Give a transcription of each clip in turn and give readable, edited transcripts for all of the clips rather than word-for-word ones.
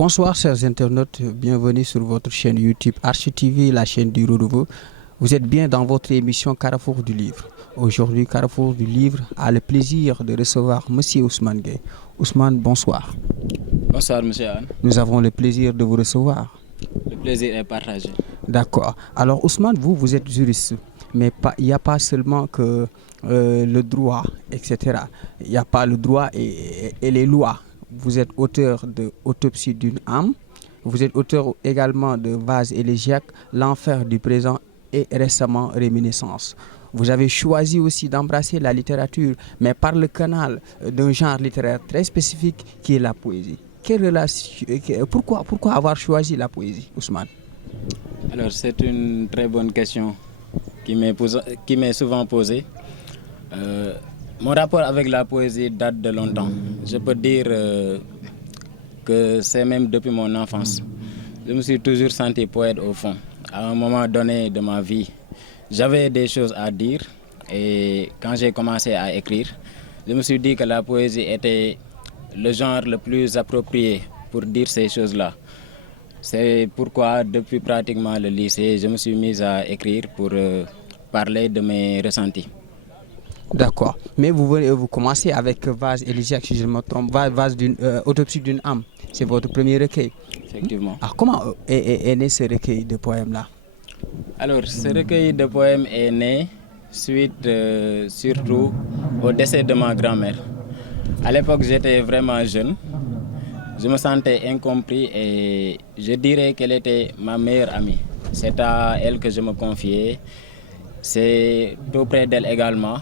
Bonsoir chers internautes, bienvenue sur votre chaîne YouTube Archi TV, la chaîne du renouveau. Vous êtes bien dans votre émission Carrefour du Livre. Aujourd'hui, Carrefour du Livre a le plaisir de recevoir Monsieur Ousmane Gueye. Ousmane, bonsoir. Bonsoir Monsieur Anne. Nous avons le plaisir de vous recevoir. Le plaisir est partagé. D'accord. Alors Ousmane, vous êtes juriste, mais il n'y a pas seulement que le droit, etc. Il n'y a pas le droit et les lois. Vous êtes auteur de Autopsie d'une âme. Vous êtes auteur également de Vase élégiaque, L'enfer du présent et récemment Réminiscence. Vous avez choisi aussi d'embrasser la littérature, mais par le canal d'un genre littéraire très spécifique qui est la poésie. Pourquoi avoir choisi la poésie, Ousmane? Alors, c'est une très bonne question qui m'est souvent posée. Mon rapport avec la poésie date de longtemps. Je peux dire que c'est même depuis mon enfance. Je me suis toujours senti poète au fond. À un moment donné de ma vie, j'avais des choses à dire et quand j'ai commencé à écrire, je me suis dit que la poésie était le genre le plus approprié pour dire ces choses-là. C'est pourquoi depuis pratiquement le lycée, je me suis mis à écrire pour parler de mes ressentis. D'accord. Mais vous commencez avec Vase élégiaque, si je ne me trompe, Autopsie d'une âme. C'est votre premier recueil. Effectivement. Alors, comment est né ce recueil de poèmes-là? Alors, ce recueil de poèmes est né suite surtout au décès de ma grand-mère. À l'époque, j'étais vraiment jeune. Je me sentais incompris et je dirais qu'elle était ma meilleure amie. C'est à elle que je me confiais. C'est auprès d'elle également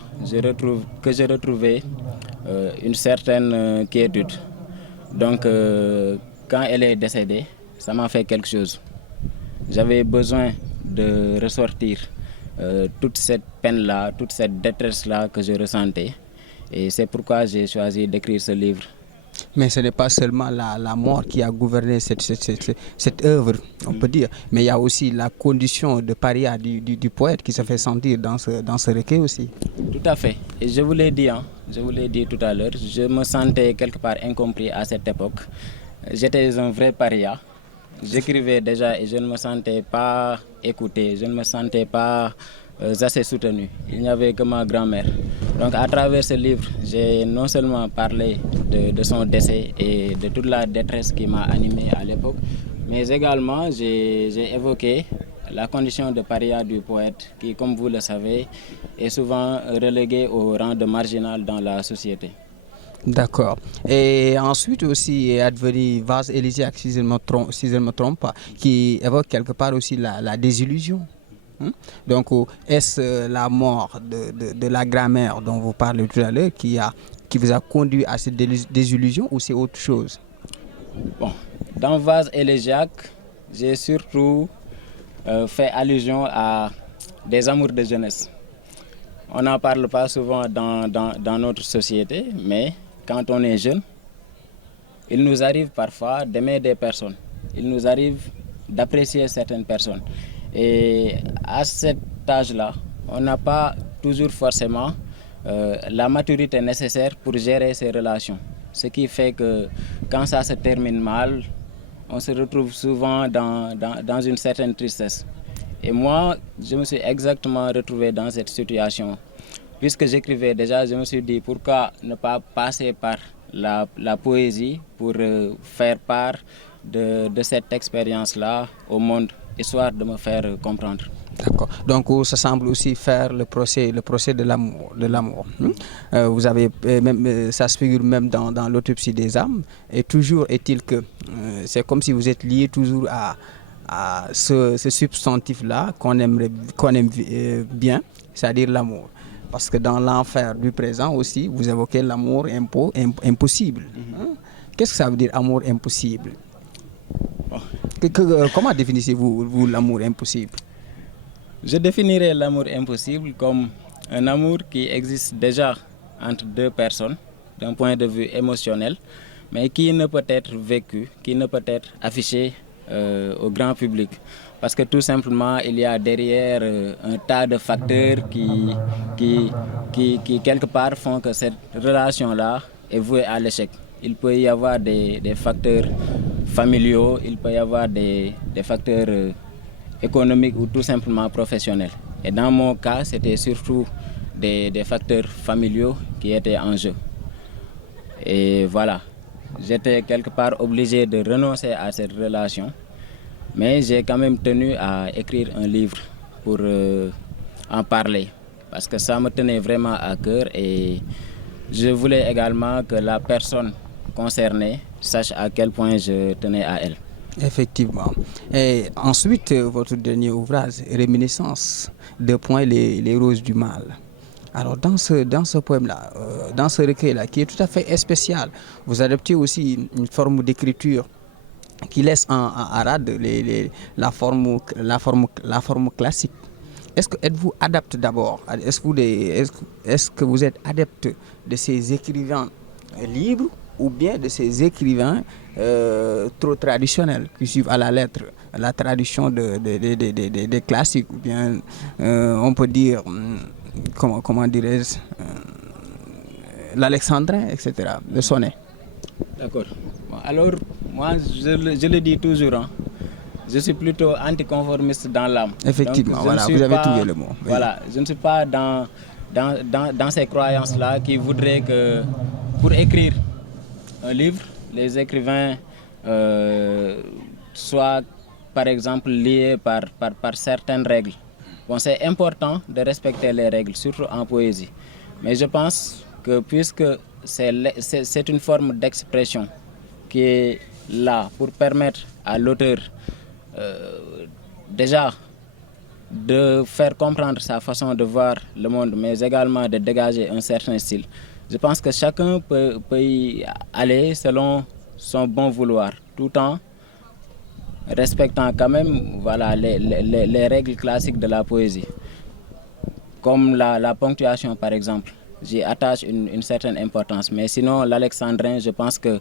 que je retrouvais une certaine quiétude. Donc, quand elle est décédée, ça m'a fait quelque chose. J'avais besoin de ressortir toute cette peine-là, toute cette détresse-là que je ressentais. Et c'est pourquoi j'ai choisi d'écrire ce livre. Mais ce n'est pas seulement la mort qui a gouverné cette œuvre, on peut dire, mais il y a aussi la condition de paria du poète qui se fait sentir dans ce recueil aussi. Tout à fait. Et je vous l'ai dit, tout à l'heure, je me sentais quelque part incompris à cette époque. J'étais un vrai paria. J'écrivais déjà et je ne me sentais pas écouté, je ne me sentais pas assez soutenu. Il n'y avait que ma grand-mère. Donc à travers ce livre, j'ai non seulement parlé de son décès et de toute la détresse qui m'a animé à l'époque, mais également j'ai évoqué la condition de paria du poète qui, comme vous le savez, est souvent relégué au rang de marginal dans la société. D'accord. Et ensuite aussi est advenu Vase élégiaque, si je ne me trompe pas, qui évoque quelque part aussi la désillusion. Donc, est-ce la mort de la grand-mère dont vous parlez tout à l'heure qui vous a conduit à cette désillusion ou c'est autre chose? Bon, dans Vase élégiaque, j'ai surtout fait allusion à des amours de jeunesse. On n'en parle pas souvent dans notre société, mais quand on est jeune, il nous arrive parfois d'aimer des personnes. Il nous arrive d'apprécier certaines personnes. Et à cet âge-là, on n'a pas toujours forcément la maturité nécessaire pour gérer ces relations. Ce qui fait que quand ça se termine mal, on se retrouve souvent dans une certaine tristesse. Et moi, je me suis exactement retrouvé dans cette situation. Puisque j'écrivais déjà, je me suis dit pourquoi ne pas passer par la poésie pour faire part de cette expérience-là au monde, histoire de me faire comprendre. D'accord. Donc ça semble aussi faire le procès de l'amour. Vous avez même ça se figure même dans l'autopsie des âmes. Et toujours est-il que c'est comme si vous êtes lié toujours à ce substantif-là qu'on aime bien, c'est-à-dire l'amour. Parce que dans l'enfer du présent aussi, vous évoquez l'amour impossible. Qu'est-ce que ça veut dire, amour impossible? Comment définissez-vous l'amour impossible? Je définirais l'amour impossible comme un amour qui existe déjà entre deux personnes, d'un point de vue émotionnel, mais qui ne peut être vécu, qui ne peut être affiché au grand public. Parce que tout simplement, il y a derrière un tas de facteurs qui quelque part font que cette relation-là est vouée à l'échec. Il peut y avoir des facteurs familiaux, il peut y avoir des facteurs économiques ou tout simplement professionnels. Et dans mon cas, c'était surtout des facteurs familiaux qui étaient en jeu. Et voilà, j'étais quelque part obligé de renoncer à cette relation, mais j'ai quand même tenu à écrire un livre pour en parler, parce que ça me tenait vraiment à cœur et je voulais également que la personne concernée sache à quel point je tenais à elle. Effectivement. Et ensuite, votre dernier ouvrage, Réminiscence, les roses du mal. Alors dans ce poème-là, dans ce recueil-là, qui est tout à fait spécial, vous adoptez aussi une forme d'écriture qui laisse en rade la forme classique. Êtes-vous adepte d'abord? Est-ce que vous êtes adepte de ces écrivains libres ou bien de ces écrivains trop traditionnels qui suivent à la lettre la tradition des classiques, ou bien on peut dire, comment dirais-je, l'alexandrin, etc., le sonnet. D'accord. Bon, alors, moi, je le dis toujours, hein, je suis plutôt anticonformiste dans l'âme. Effectivement, Donc, voilà, vous avez trouvé le mot. Oui. Voilà, je ne suis pas dans ces croyances-là qui voudraient que pour écrire un livre, les écrivains soient, par exemple, liés par certaines règles. Bon, c'est important de respecter les règles, surtout en poésie. Mais je pense que puisque c'est une forme d'expression qui est là pour permettre à l'auteur déjà de faire comprendre sa façon de voir le monde, mais également de dégager un certain style. Je pense que chacun peut y aller selon son bon vouloir, tout en respectant quand même, voilà, les règles classiques de la poésie. Comme la ponctuation, par exemple, j'y attache une certaine importance. Mais sinon, l'alexandrin, je pense que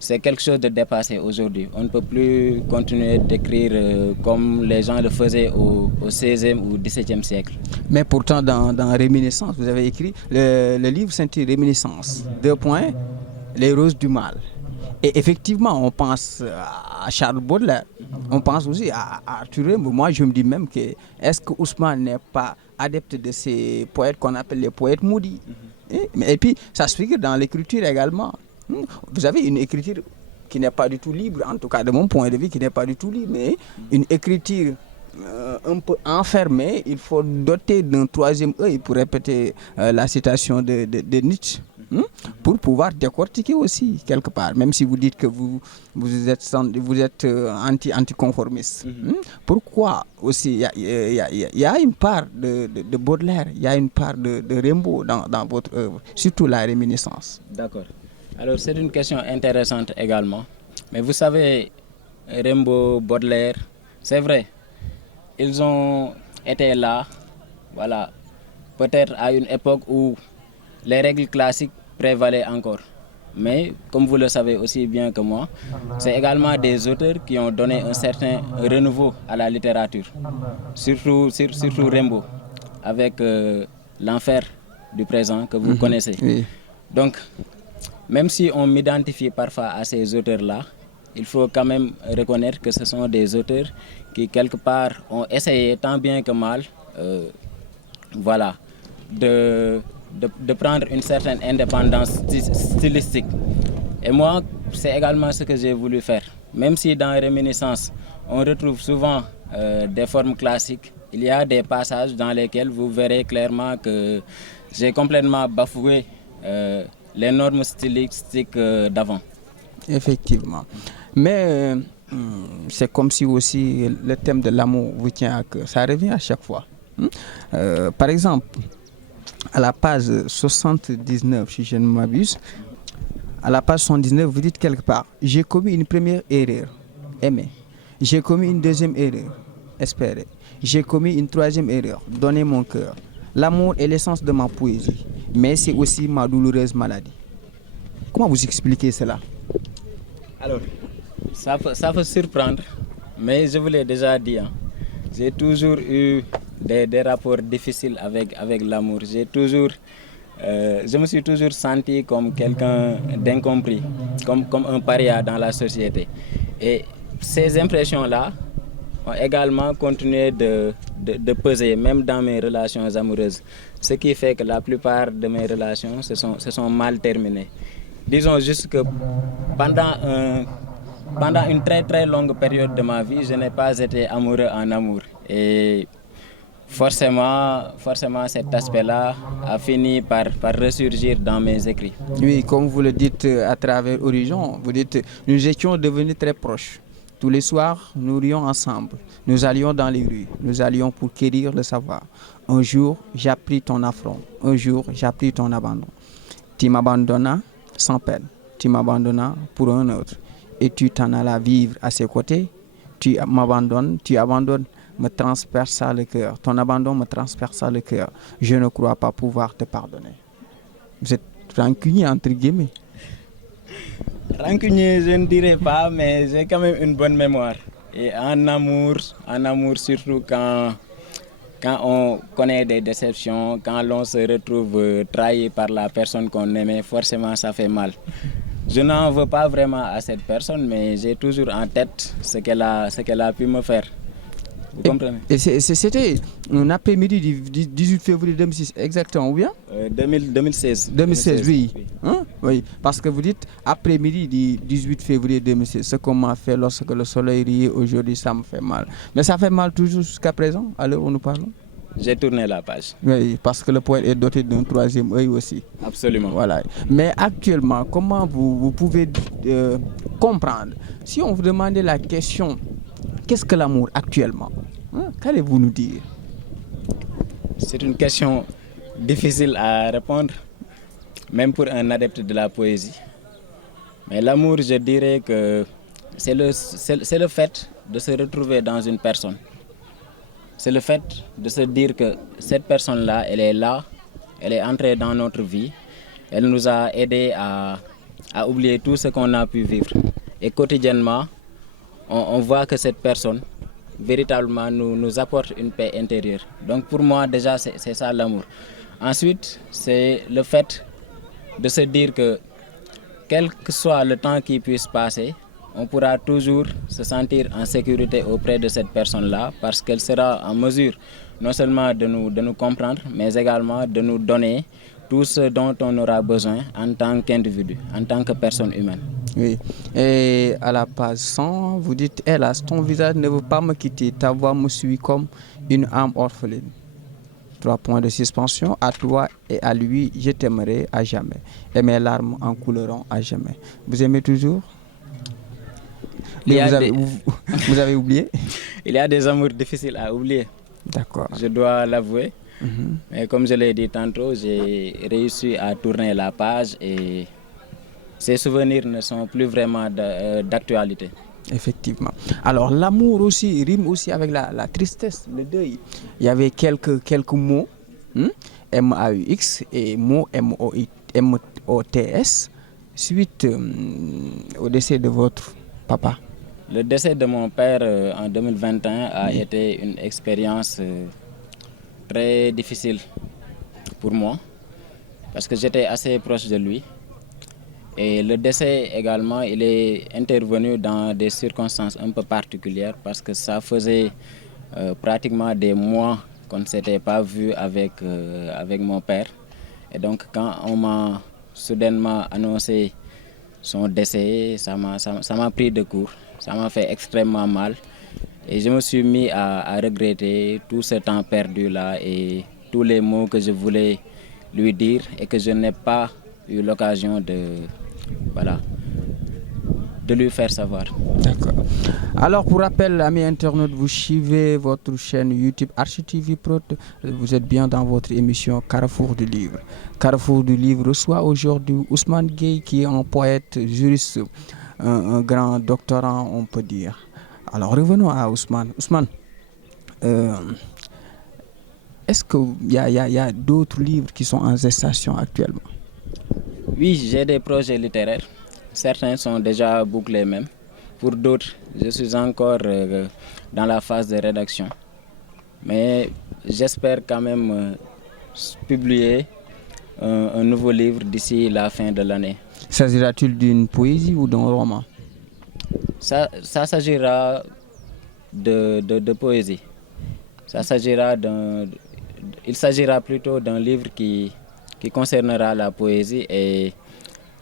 c'est quelque chose de dépassé aujourd'hui. On ne peut plus continuer d'écrire comme les gens le faisaient au XVIe ou XVIIe siècle. Mais pourtant, dans Réminiscence, vous avez écrit, le livre s'intitule Réminiscence, les roses du mal. Et effectivement, on pense à Charles Baudelaire, on pense aussi à Arthur Rimbaud. Moi, je me dis même que est-ce que Ousmane n'est pas adepte de ces poètes qu'on appelle les poètes maudits? Et puis, ça se figure dans l'écriture également. Vous avez une écriture qui n'est pas du tout libre, en tout cas de mon point de vue, qui n'est pas du tout libre, mais une écriture un peu enfermée. Il faut doter d'un troisième œil, pour répéter la citation de Nietzsche, pour pouvoir décortiquer aussi quelque part, même si vous dites que vous êtes anticonformiste. Pourquoi aussi il y a une part de Baudelaire, il y a une part de Rimbaud dans votre œuvre, surtout la Réminiscence. D'accord. Alors c'est une question intéressante également. Mais vous savez, Rimbaud, Baudelaire, c'est vrai, ils ont été là, voilà, peut-être à une époque où les règles classiques prévalaient encore. Mais comme vous le savez aussi bien que moi, c'est également des auteurs qui ont donné un certain renouveau à la littérature. Surtout Rimbaud, avec l'enfer du présent que vous connaissez. Oui. Donc, même si on m'identifie parfois à ces auteurs-là, il faut quand même reconnaître que ce sont des auteurs qui, quelque part, ont essayé tant bien que mal voilà, de prendre une certaine indépendance stylistique. Et moi, c'est également ce que j'ai voulu faire. Même si dans Réminiscence, on retrouve souvent des formes classiques, il y a des passages dans lesquels vous verrez clairement que j'ai complètement bafoué les normes stylistiques d'avant. Effectivement. Mais c'est comme si aussi le thème de l'amour vous tient à cœur. Ça revient à chaque fois. Par exemple, à la page 79, si je ne m'abuse, à la page 79, vous dites quelque part, j'ai commis une première erreur, aimer. J'ai commis une deuxième erreur, espérer. J'ai commis une troisième erreur, donner mon cœur. L'amour est l'essence de ma poésie, mais c'est aussi ma douloureuse maladie. Comment vous expliquez cela? Alors, ça peut surprendre, mais je vous l'ai déjà dit, hein, j'ai toujours eu des rapports difficiles avec l'amour. Je me suis toujours senti comme quelqu'un d'incompris, comme un paria dans la société. Et ces impressions-là ont également continué de peser, même dans mes relations amoureuses. Ce qui fait que la plupart de mes relations se sont mal terminées. Disons juste que pendant une très très longue période de ma vie, je n'ai pas été amoureux en amour. Et forcément cet aspect-là a fini par ressurgir dans mes écrits. Oui, comme vous le dites à travers Horizon, vous dites nous étions devenus très proches. Tous les soirs, nous rions ensemble. Nous allions dans les rues. Nous allions pour quérir le savoir. Un jour, j'appris ton affront. Un jour, j'appris ton abandon. Tu m'abandonnas sans peine. Tu m'abandonnas pour un autre. Et tu t'en allas vivre à ses côtés. Tu m'abandonnes, tu abandonnes, me transperça le cœur. Ton abandon me transperça le cœur. Je ne crois pas pouvoir te pardonner. Vous êtes rancunier, entre guillemets. Rancunier, je ne dirais pas, mais j'ai quand même une bonne mémoire. Et en amour surtout quand on connaît des déceptions, quand l'on se retrouve trahi par la personne qu'on aimait, forcément ça fait mal. Je n'en veux pas vraiment à cette personne, mais j'ai toujours en tête ce qu'elle a pu me faire. Vous comprenez? Et c'était un après-midi du 18 février 2006, exactement, ou bien 2016. 2016, oui. Hein? Oui. Parce que vous dites après-midi du 18 février 2016, ce qu'on m'a fait lorsque le soleil riait aujourd'hui, ça me fait mal. Mais ça fait mal toujours jusqu'à présent, à l'heure où nous parlons? J'ai tourné la page. Oui, parce que le poète est doté d'un troisième œil aussi. Absolument. Voilà. Mais actuellement, comment vous pouvez comprendre, si on vous demandait la question, qu'est-ce que l'amour actuellement? Qu'allez-vous nous dire? C'est une question difficile à répondre, même pour un adepte de la poésie. Mais l'amour, je dirais que c'est le fait de se retrouver dans une personne. C'est le fait de se dire que cette personne-là, elle est entrée dans notre vie, elle nous a aidés à oublier tout ce qu'on a pu vivre. Et quotidiennement, on voit que cette personne, véritablement, nous apporte une paix intérieure. Donc pour moi, déjà, c'est ça l'amour. Ensuite, c'est le fait de se dire que quel que soit le temps qui puisse passer, on pourra toujours se sentir en sécurité auprès de cette personne-là parce qu'elle sera en mesure non seulement de nous comprendre, mais également de nous donner tout ce dont on aura besoin en tant qu'individu, en tant que personne humaine. Oui. Et à la page 100, vous dites « Hélas, ton visage ne veut pas me quitter, ta voix me suit comme une âme orpheline. » 3 points de suspension. À toi et à lui, je t'aimerai à jamais. Et mes larmes en couleront à jamais. Vous aimez toujours? Vous avez oublié? Il y a des amours difficiles à oublier. D'accord. Je dois l'avouer. Mais comme je l'ai dit tantôt, j'ai réussi à tourner la page et ces souvenirs ne sont plus vraiment d'actualité. Effectivement. Alors l'amour aussi rime aussi avec la tristesse, le deuil. Il y avait quelques mots, M-A-U-X et mots M-O-T-S, suite au décès de votre papa. Le décès de mon père en 2021 a été une expérience très difficile pour moi parce que j'étais assez proche de lui. Et le décès également, il est intervenu dans des circonstances un peu particulières parce que ça faisait pratiquement des mois qu'on ne s'était pas vu avec mon père. Et donc quand on m'a soudainement annoncé son décès, ça m'a pris de court, ça m'a fait extrêmement mal. Et je me suis mis à regretter tout ce temps perdu là et tous les mots que je voulais lui dire et que je n'ai pas eu l'occasion de lui faire savoir. D'accord. Alors pour rappel, amis internautes, vous suivez votre chaîne YouTube ArchiTV Prod. Vous êtes bien dans votre émission Carrefour du Livre. Carrefour du Livre reçoit aujourd'hui Ousmane Gueye qui est un poète, juriste, un grand doctorant, on peut dire. Alors revenons à Ousmane. Ousmane, est-ce qu'il y a d'autres livres qui sont en gestation actuellement? Oui, j'ai des projets littéraires. Certains sont déjà bouclés même. Pour d'autres, je suis encore dans la phase de rédaction. Mais j'espère quand même publier un nouveau livre d'ici la fin de l'année. S'agira-t-il d'une poésie ou d'un roman? Ça s'agira de poésie. Il s'agira plutôt d'un livre qui concernera la poésie et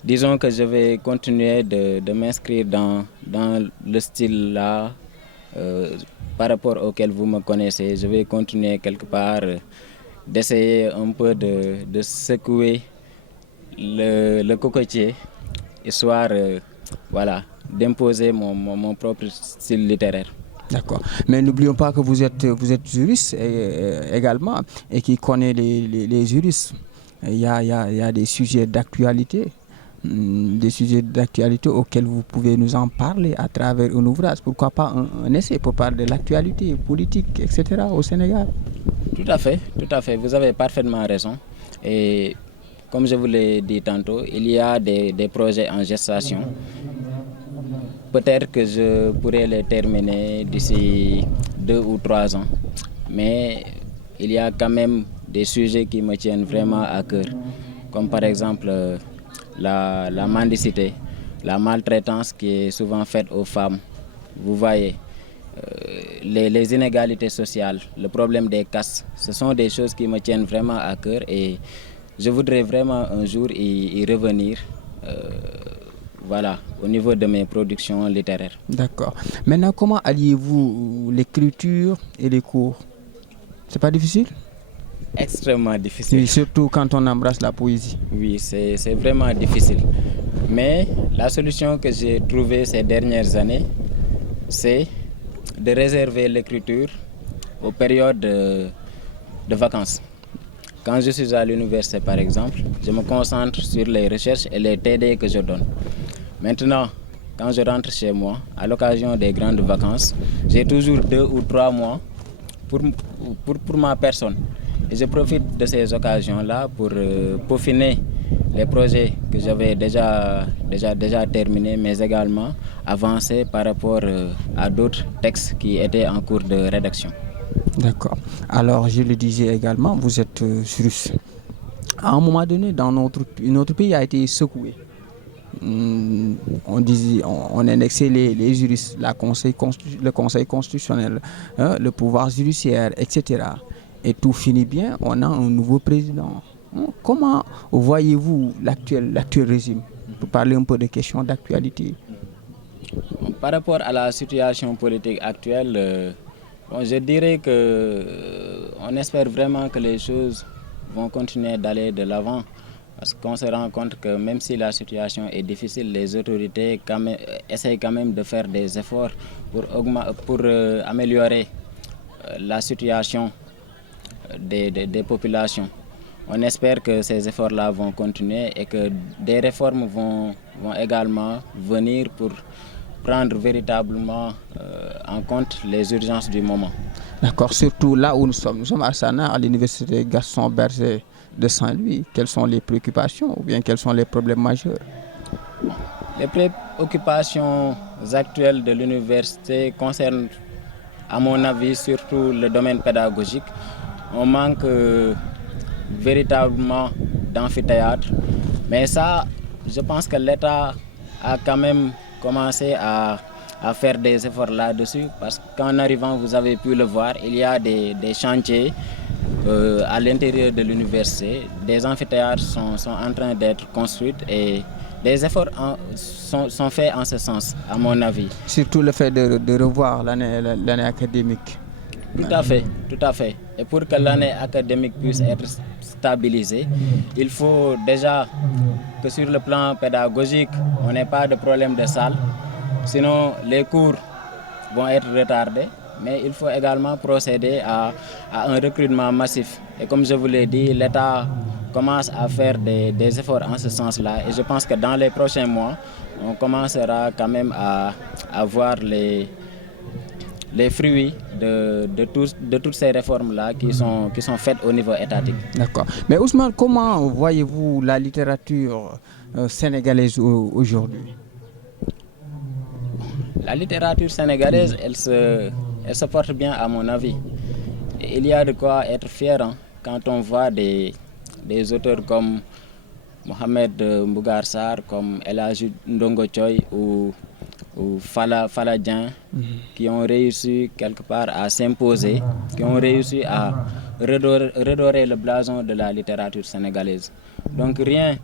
disons que je vais continuer de m'inscrire dans le style là par rapport auquel vous me connaissez. Je vais continuer quelque part d'essayer un peu de secouer le cocotier, histoire voilà, d'imposer mon propre style littéraire. D'accord. Mais n'oublions pas que vous êtes juriste également et qui connaît les juristes. Il y a des sujets d'actualité. Des sujets d'actualité auxquels vous pouvez nous en parler à travers un ouvrage. Pourquoi pas un essai pour parler de l'actualité politique, etc. au Sénégal? Tout à fait. Vous avez parfaitement raison. Et comme je vous l'ai dit tantôt, il y a des projets en gestation. Peut-être que je pourrais les terminer d'ici 2 ou 3 ans. Mais il y a quand même des sujets qui me tiennent vraiment à cœur. Comme par exemple la mendicité, la maltraitance qui est souvent faite aux femmes. Vous voyez, les inégalités sociales, le problème des castes, ce sont des choses qui me tiennent vraiment à cœur et je voudrais vraiment un jour y revenir. Voilà, au niveau de mes productions littéraires. D'accord. Maintenant, comment alliez-vous l'écriture et les cours? C'est pas difficile? Extrêmement difficile. Et surtout quand on embrasse la poésie. Oui, c'est vraiment difficile. Mais la solution que j'ai trouvée ces dernières années, c'est de réserver l'écriture aux périodes de vacances. Quand je suis à l'université, par exemple, je me concentre sur les recherches et les TD que je donne. Maintenant, quand je rentre chez moi, à l'occasion des grandes vacances, j'ai toujours 2 ou 3 mois pour ma personne. Et je profite de ces occasions-là pour peaufiner les projets que j'avais déjà terminés, mais également avancer par rapport à d'autres textes qui étaient en cours de rédaction. D'accord. Alors, je le disais également, vous êtes juriste. À un moment donné, notre pays a été secoué. On indexait les juristes, le conseil constitutionnel, le pouvoir judiciaire, etc. Et tout finit bien, on a un nouveau président. Comment voyez-vous l'actuel régime? Pour parler un peu des questions d'actualité. Par rapport à la situation politique actuelle, je dirais qu'on espère vraiment que les choses vont continuer d'aller de l'avant. Parce qu'on se rend compte que même si la situation est difficile, les autorités essayent quand même de faire des efforts pour améliorer la situation des populations. On espère que ces efforts-là vont continuer et que des réformes vont également venir pour prendre véritablement en compte les urgences du moment. D'accord, surtout là où nous sommes à Sana, à l'université Gaston Berger de Saint-Louis. Quelles sont les préoccupations ou bien quels sont les problèmes majeurs? Les préoccupations actuelles de l'université concernent, à mon avis, surtout le domaine pédagogique. On manque véritablement d'amphithéâtre. Mais ça, je pense que l'État a quand même commencé à faire des efforts là-dessus. Parce qu'en arrivant, vous avez pu le voir, il y a des chantiers à l'intérieur de l'université. Des amphithéâtres sont en train d'être construits et des efforts sont faits en ce sens, à mon avis. Surtout le fait de revoir l'année académique. Tout à fait. Et pour que l'année académique puisse être stabilisée, il faut déjà que sur le plan pédagogique, on n'ait pas de problème de salle. Sinon, les cours vont être retardés. Mais il faut également procéder à un recrutement massif. Et comme je vous l'ai dit, l'État commence à faire des efforts en ce sens-là. Et je pense que dans les prochains mois, on commencera quand même à voir les fruits de toutes ces réformes-là qui sont faites au niveau étatique. D'accord. Mais Ousmane, comment voyez-vous la littérature sénégalaise aujourd'hui? La littérature sénégalaise, elle se porte bien à mon avis. Et il y a de quoi être fier quand on voit des auteurs comme Mohamed Mbougar Sarr, comme El Hadji Ndongo Thioye ou ou Faladien, qui ont réussi quelque part à s'imposer, qui ont réussi à redorer le blason de la littérature sénégalaise. Donc rien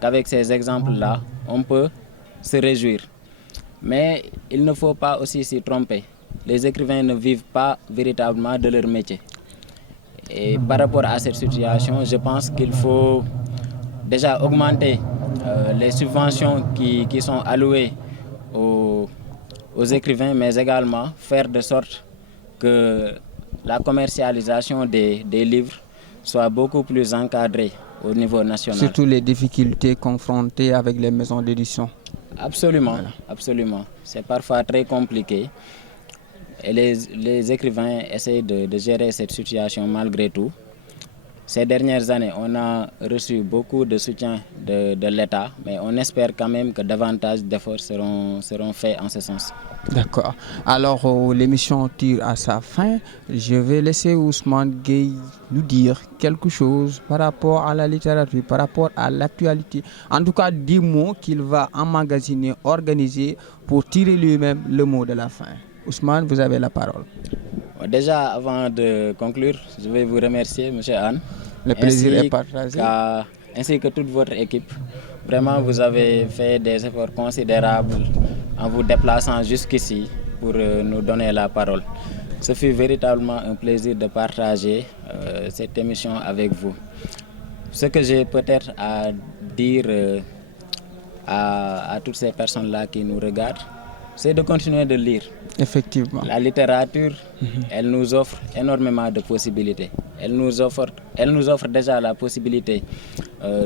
qu'avec ces exemples-là, on peut se réjouir. Mais il ne faut pas aussi s'y tromper. Les écrivains ne vivent pas véritablement de leur métier. Et par rapport à cette situation, je pense qu'il faut déjà augmenter les subventions qui sont allouées aux écrivains, mais également faire de sorte que la commercialisation des livres soit beaucoup plus encadrée au niveau national. Surtout les difficultés confrontées avec les maisons d'édition. Absolument, Voilà. absolument. C'est parfois très compliqué. Et les écrivains essayent de gérer cette situation malgré tout. Ces dernières années, on a reçu beaucoup de soutien de l'État, mais on espère quand même que davantage d'efforts seront faits en ce sens. D'accord. Alors, l'émission tire à sa fin. Je vais laisser Ousmane Gueye nous dire quelque chose par rapport à la littérature, par rapport à l'actualité. En tout cas, 10 mots qu'il va emmagasiner, organiser pour tirer lui-même le mot de la fin. Ousmane, vous avez la parole. Déjà, avant de conclure, je vais vous remercier, M. Anne. Le plaisir est partagé. Ainsi que toute votre équipe. Vraiment, vous avez fait des efforts considérables en vous déplaçant jusqu'ici pour nous donner la parole. Ce fut véritablement un plaisir de partager cette émission avec vous. Ce que j'ai peut-être à dire à toutes ces personnes-là qui nous regardent, c'est de continuer de lire. Effectivement. La littérature, elle nous offre énormément de possibilités. Elle nous offre déjà la possibilité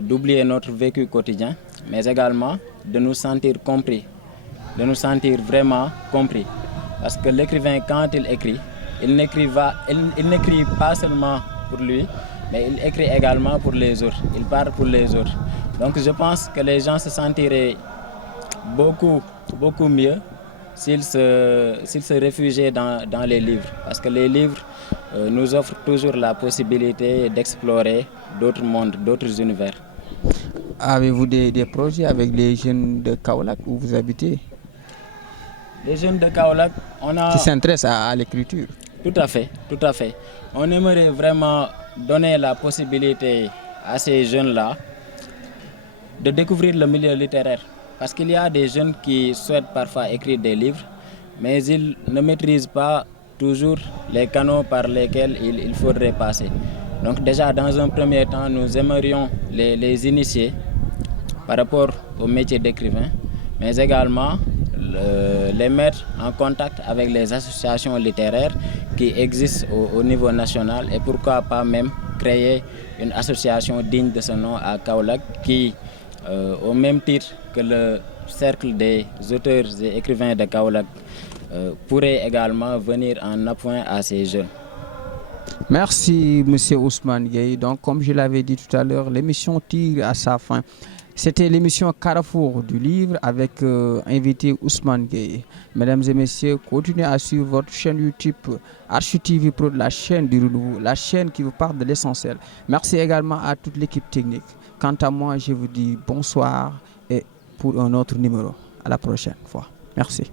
d'oublier notre vécu quotidien, mais également de nous sentir compris, de nous sentir vraiment compris. Parce que l'écrivain, quand il écrit, il n'écrit pas seulement pour lui, mais il écrit également pour les autres. Il parle pour les autres. Donc je pense que les gens se sentiraient beaucoup mieux s'ils se réfugiaient dans les livres. Parce que les livres nous offrent toujours la possibilité d'explorer d'autres mondes, d'autres univers. Avez-vous des projets avec les jeunes de Kaolack où vous habitez? Les jeunes de Kaolack, qui s'intéressent à l'écriture. Tout à fait, tout à fait. On aimerait vraiment donner la possibilité à ces jeunes-là de découvrir le milieu littéraire. Parce qu'il y a des jeunes qui souhaitent parfois écrire des livres, mais ils ne maîtrisent pas toujours les canaux par lesquels il faudrait passer. Donc déjà, dans un premier temps, nous aimerions les initier par rapport au métier d'écrivain, mais également les mettre en contact avec les associations littéraires qui existent au niveau national et pourquoi pas même créer une association digne de ce nom à Kaolack qui, au même titre que le cercle des auteurs et écrivains de Kaolack, pourrait également venir en appoint à ces jeunes. Merci, M. Ousmane Gueye. Donc, comme je l'avais dit tout à l'heure, l'émission tire à sa fin. C'était l'émission Carrefour du livre avec invité Ousmane Gueye. Mesdames et messieurs, continuez à suivre votre chaîne YouTube ArchiTV Pro, la chaîne du renouveau, la chaîne qui vous parle de l'essentiel. Merci également à toute l'équipe technique. Quant à moi, je vous dis bonsoir et pour un autre numéro. À la prochaine fois. Merci.